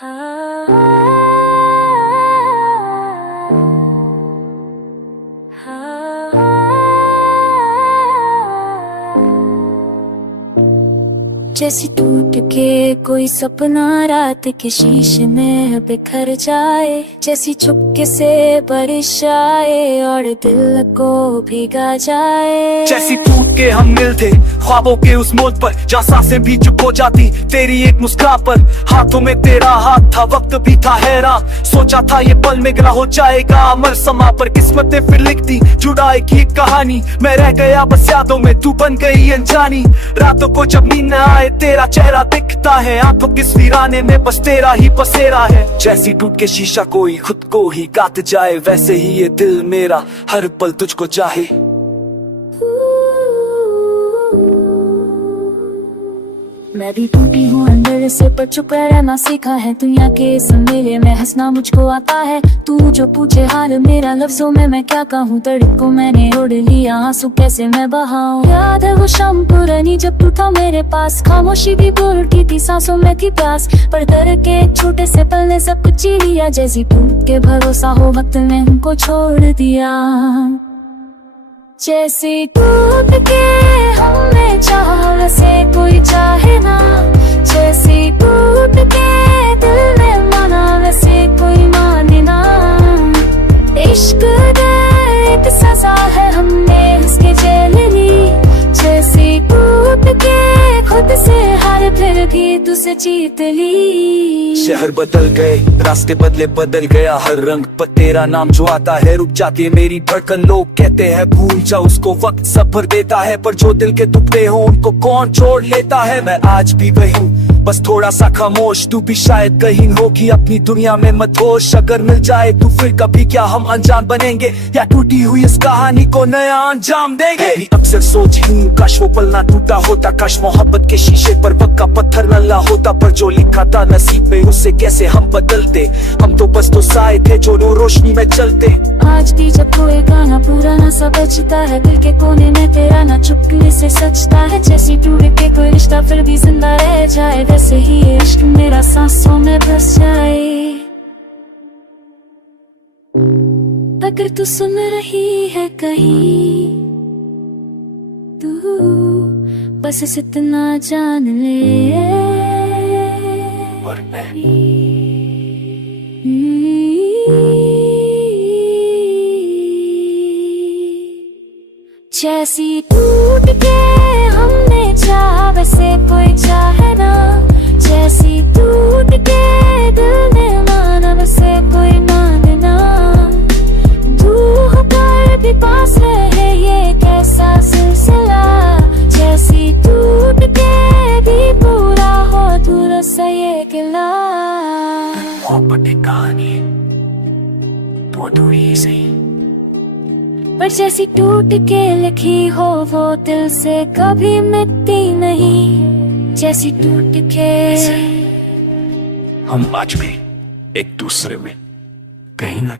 जैसी टूट के कोई सपना रात के शीशे में बिखर जाए, जैसी चुपके से बारिश आए और दिल को भीगा जाए। जैसी टूट के हम मिलते ख्वाबों के उस मोड़ पर, जहाँ सांसें भी चुप हो जाती तेरी एक मुस्कान पर। हाथों में तेरा हाथ था, वक्त भी था हैरान, सोचा था ये पल में गिरा हो जाएगा अमर समा पर। किस्मतें फिर लिखती जुड़ाई की कहानी, मैं रह गया बस यादों में, तू बन गई अनजानी। रातों को जब नींद न आए तेरा चेहरा दिखता है, आंखों किस वीराने में बस तेरा ही बसेरा है। जैसी टूट के शीशा कोई खुद को ही काट जाए, वैसे ही ये दिल मेरा हर पल तुझको चाहे। मैं भी टूटी हूँ अंदर से, पर चुप रहना सीखा है। दुनिया के समेरे में हंसना मुझको आता है। तू जो पूछे हाल मेरा लफ्जों में मैं क्या कहूँ, दर्द को मैंने ओढ़ लिया, आंसू कैसे मैं बहाऊं। याद है वो शाम पुरानी जब तू था मेरे पास, खामोशी भी बोलती थी, सांसों में थी प्यास। पर दर्द के छोटे से पल ने सब कुछ जी लिया, जैसी टूट के भरोसा हो वक्त ने हमको छोड़ दिया। जैसी टूट के हमने चाहा वैसे कोई चाहे ना, जैसी टूट के दिल ने माना वैसे कोई माने ना। इश्क एक सजा है हमने इसके जेल ली, जैसी टूट के खुद से हार फिर भी तुझसे जीत ली। शहर बदल गए, रास्ते बदले, बदल गया हर रंग, पर तेरा नाम जो आता है रुक जाती है मेरी धड़कन। लोग कहते हैं भूल जा उसको, वक्त सफर देता है, पर जो दिल के टुकड़े हो उनको कौन छोड़ लेता है। मैं आज भी वही हूँ, बस थोड़ा सा खामोश, तू भी शायद कहीं होगी अपनी दुनिया में मदहोश। अगर मिल जाए तू फिर कभी, क्या हम अनजान बनेंगे, या टूटी हुई इस कहानी को नया अंजाम देंगे। मेरी अक्सर सोच ही काश वो पल ना टूटा होता, काश मोहब्बत के शीशे पर पक्का पत्थर न ला होता। पर जो लिखा था नसीब में उसे कैसे हम बदलते, हम तो बस तो साए थे जो रोशनी में चलते। आज भी जब कोई गाना पुराना सा बजता है, दिल के कोने में तेरा ना चुपके से सजता है। जैसी टूट के कोई रिश्ता फिर भी जिंदा रह जाए, वैसे ही इश्क मेरा सांसों में बस जाए। अगर तू सुन रही है कहीं, तू बस इतना जान ले, और मैं जैसी टूट के हमने चाहा वैसे कोई चाहे ना, जैसी टूट के दिल ने माना वैसे कोई माने ना। दूर होकर भी पास रहे ये कैसा सिलसिला, जैसी टूट के भी पूरा हो दूर से ये गिला। मोहब्बत की कहानी तो अधूरी सही, पर जैसी टूट के लिखी हो वो दिल से कभी मिटती नहीं, जैसी टूट के हम आज भी एक दूसरे में कहीं ना